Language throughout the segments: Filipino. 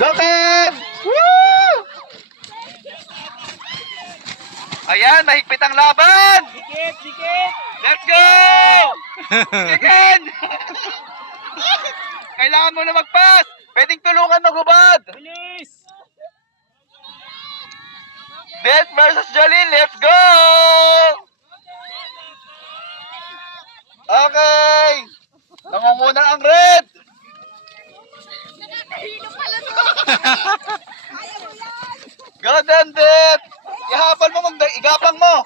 Go, Ken! Woo! Ayan, mahigpit ang laban! Dikit, dikit! Let's go! Sige, Ken! Kailangan mo na mag-pass! Pwedeng tulungan mo, Gubad! Bilis! Death versus Jalil, let's go! Okay! Nangunguna ang red! Go, Death! Ihapal mo, igapang mo!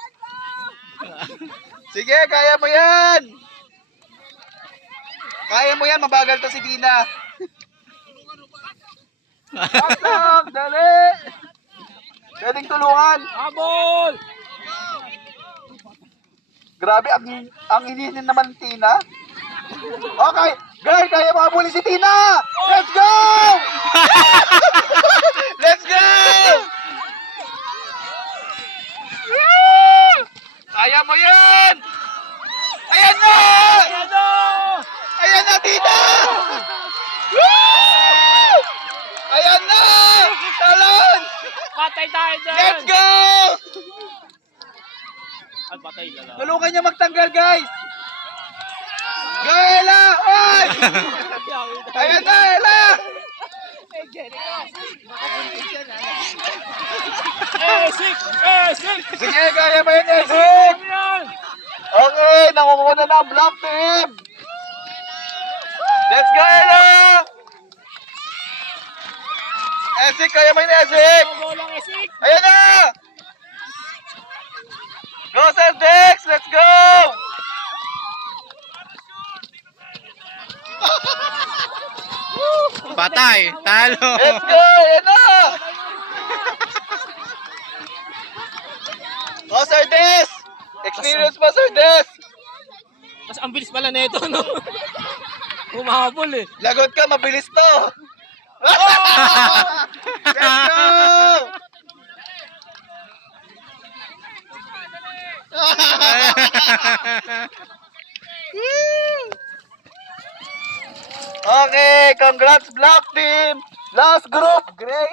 Sige, kaya mo yan! Kaya mo yan, mabagal to si Dina. Pasok, dali! Pwedeng tulungan. Habol! Grabe, ang hininin naman Tina. Okay, guys, kaya mo habulin si Tina! Let's go! Let's go! Kaya mo yan! Ayan na! Ano? Ayan na, Tina! Woo! Ayan na! Talon! Patay tayo dyan! Let's go! Ay, patay lala. Tulungan niya magtanggal, guys! Go, Ella! Oy! Ayan na, Ella! Esik! Esik! Sige, kaya mo yan, Esik! Yan! Okay, nangunguna na ang black team! Let's go, Ella! Esik, kaya mo yan, Esik! Bolang esik! Ayan na! Go, Sir Dex! Let's go! Patay, talo. Let's go! Ayan na! Oh, Sir Des! Experience pa, Sir Des! Mas ang bilis pala nito, no? Humahabol eh. Lagot ka, mabilis to! Let's go! Okay, congrats Black Team! Last group, Gray